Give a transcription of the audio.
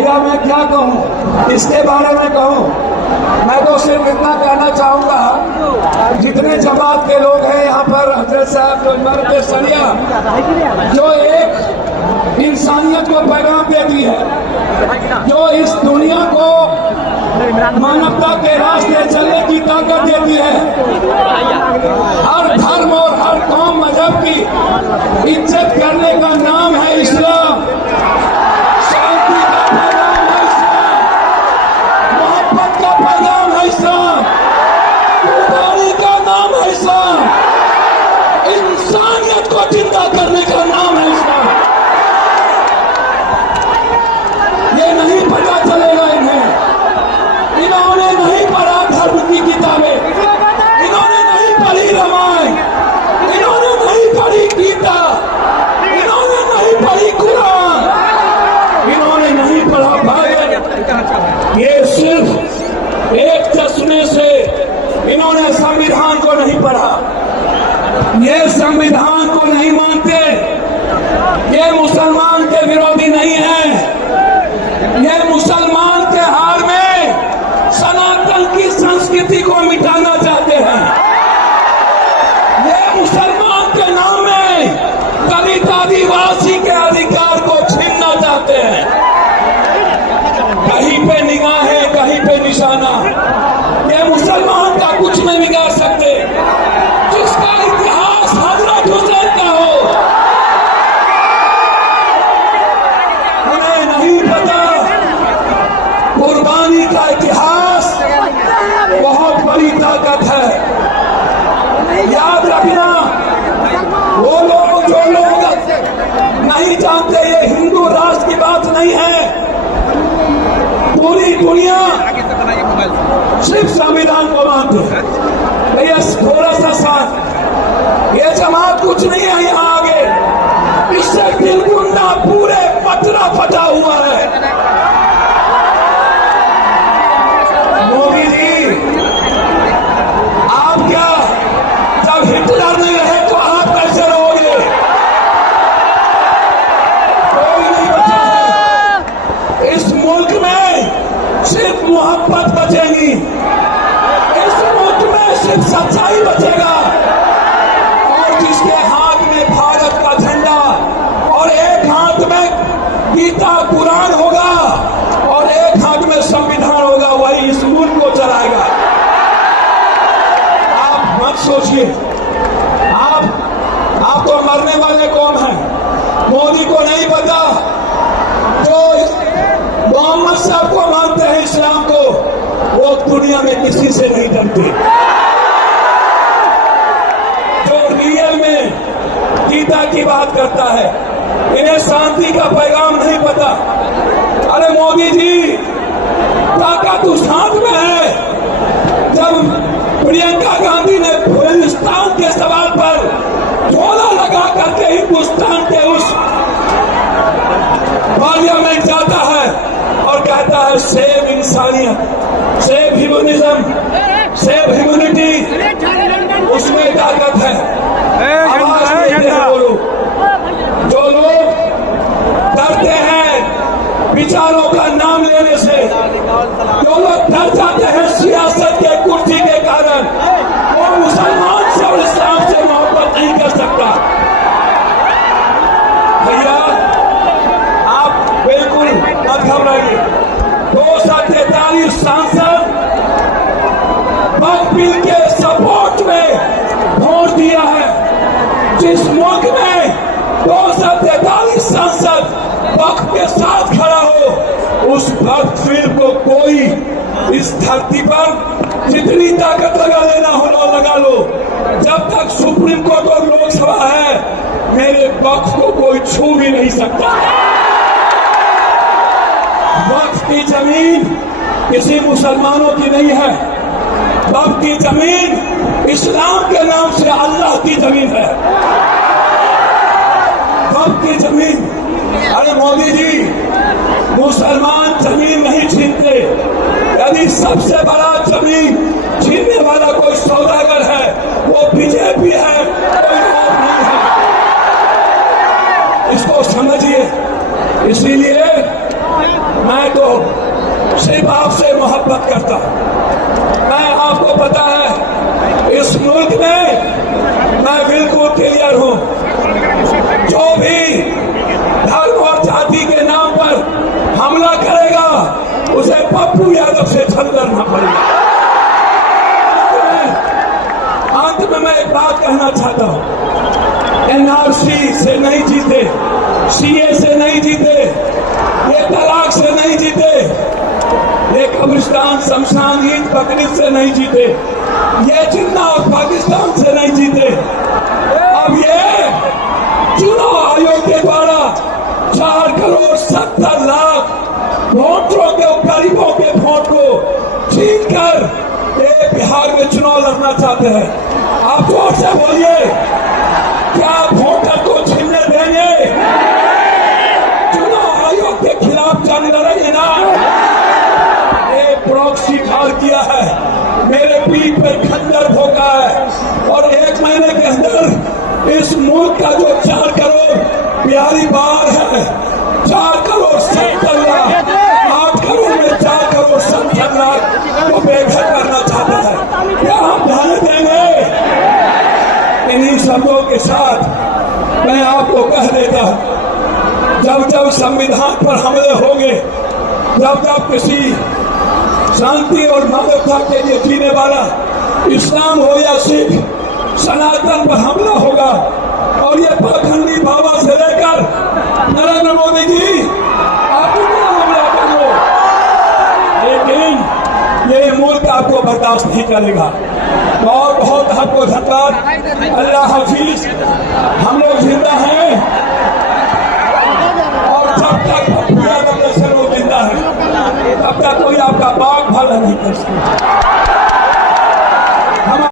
भैया मैं क्या कहूँ इसके बारे में कहूँ, मैं तो सिर्फ इतना कहना चाहूँगा, जितने जमात के लोग हैं यहाँ पर, हजरत साहब जो मर्द सनिया जो एक इंसानियत को पैगाम देती है, जो इस दुनिया को मानवता के रास्ते चलने की ताकत देती है, हर धर्म और हर कौम मजहब की इज्जत करने का नाम है इस्लाम, शांति का पैगाम है इस्लाम, मोहब्बत का पैगाम है इस्लाम, कुर्बानी का नाम है इस्लाम, इंसानियत को जिंदा करने का नाम है इस्लाम। ये नहीं पता चलेगा इन्हें, इन्होंने नहीं पढ़ा धर्म की किताबें, इन्होंने नहीं पढ़ी रामायण, इन्होंने नहीं पढ़ी गीता, इन्होंने नहीं पढ़ी कुरान, इन्होंने नहीं पढ़ा बाइबल। ये सिर्फ एक चश्मे से इन्होंने संविधान को नहीं पढ़ा, ये संविधान को नहीं मानते, ये मुसलमान के विरोधी नहीं है, ये मुसलमान के हार में सनातन की संस्कृति को मिटाना चाहते हैं, ये मुसलमान के नाम में दलित आदिवासी के अधिकार को छीनना चाहते हैं। कहीं पे निगाह है, कहीं पे निशाना, ये मुसलमान का कुछ नहीं बिगाड़ सकते, जिसका इतिहास हजरत हुसैन का हो। उन्हें नहीं पता कुर्बानी का इतिहास बहुत बड़ी ताकत है। याद रखना, वो लोग जो लोग नहीं जानते, ये हिंदू राष्ट्र की बात नहीं है, पूरी दुनिया सिर्फ संविधान को मानती है। भैया थोड़ा सा साथ, ये जमात कुछ नहीं है यहाँ आगे, इससे दिलकुंडा पूरे पटरा फटा हुआ है। मोदी जी, आप क्या जब हिटलर नहीं रहे तो आप कैसे रहोगे? कोई नहीं बचा है इस मुल्क में, सिर्फ मोहब्बत बचेगी, इस मुल्क में सिर्फ सच्चाई बचेगा, और जिसके हाथ में भारत का झंडा और एक हाथ में गीता कुरान होगा और एक हाथ में संविधान होगा, वही इस मुल्क को चलाएगा। आप मत सोचिए, आप तो मरने वाले कौन हैं? मोदी को नहीं पता, जो मोहम्मद साहब को मानते हैं, इस्लाम को, वो दुनिया में किसी से नहीं डरते। जो रियल में गीता की बात करता है, इन्हें शांति का पैगाम नहीं पता। अरे मोदी जी, ताकत उस हाथ में है, जब प्रियंका गांधी ने हिंदुस्तान के सवाल पर झोला लगा करके हिंदुस्तान के उस पार्लियामेंट जाता है और कहता है सेव इंसानियत, सेव ह्यूमनिज्म, सेव ह्यूमनिटी, उसमें ताकत है। आवाज देते हैं वो लोग, जो लोग डरते हैं विचारों का नाम लेने से, जो लोग डर जाते हैं सियासत के कुर्सी के कारण, वो मुसलमान से और इस्लाम से मोहब्बत नहीं कर सकता। भैया आप बिल्कुल मत घबराइए, 243 सांसद वक्फ बिल के सपोर्ट में वोट दिया है। जिस मुल्क में 243 सांसद वक्फ के साथ खड़ा हो, उस वक्फ बिल को कोई इस धरती पर जितनी ताकत लगा लेना हो लगा लो, जब तक सुप्रीम कोर्ट और लोकसभा है, मेरे वक्फ को कोई छू भी नहीं सकता। वक्फ की जमीन किसी मुसलमानों की नहीं है, वक्फ की जमीन इस्लाम के नाम से अल्लाह की जमीन है, वक्फ की जमीन। अरे मोदी जी, मुसलमान जमीन नहीं छीनते, यदि सबसे बड़ा जमीन छीनने वाला कोई सौदागर है, वो बीजेपी है, कोई और नहीं है। इसको समझिए। इसीलिए मैं तो सिर्फ आपसे मोहब्बत करता हूं। मैं आपको पता है इस मुल्क में मैं बिल्कुल क्लियर हूं। जो भी धर्म और जाति के नाम पर हमला करेगा उसे पप्पू यादव से जंग लड़ना पड़ेगा। अंत में मैं एक बात कहना चाहता हूं, एनआरसी से नहीं जीते, सीए से नहीं जीते, ये तलाक से नहीं जीते, ये कब्रिस्तान शमशान ईद बकरीद से नहीं जीते, ये जिन्ना और पाकिस्तान से नहीं जीते। अब ये चुनाव आयोग के द्वारा 4,70,00,000 वोटरों के गरीबों के वोट को छीन कर ये बिहार में चुनाव लड़ना चाहते हैं। आप जोर से बोलिए, क्या वोटर को छीनने देंगे? चुनाव आयोग के खिलाफ जंग लड़ेंगे ना? ये प्रॉक्सी स्वीकार किया है, मेरे पीठ पर खंजर भोंका है और 1 महीने के अंदर इस मुल्क का जो 4 करोड़ प्यारी बार है, 4,70,00,000, 8 करोड़ में 4,70,00,000 को बेघर करना चाहता है। क्या हम ध्यान देंगे? इन्हीं शब्दों के साथ मैं आपको कह देता हूं, जब जब संविधान पर हमले होंगे, जब जब किसी शांति और मानवता के लिए जीने वाला इस्लाम हो या सिख सनातन पर हमला होगा, और ये पाखंडी बाबा से लेकर नरेंद्र मोदी जी आप हमला करो, लेकिन ये मुल्क आपको बर्दाश्त नहीं करेगा। और बहुत आपको धन्यवाद। अल्लाह हाफिज। हम लोग जिंदा हैं और जब तक पप्पू यादव जैसे लोग जिंदा है तब तक कोई आपका बाग भला नहीं कर सकता।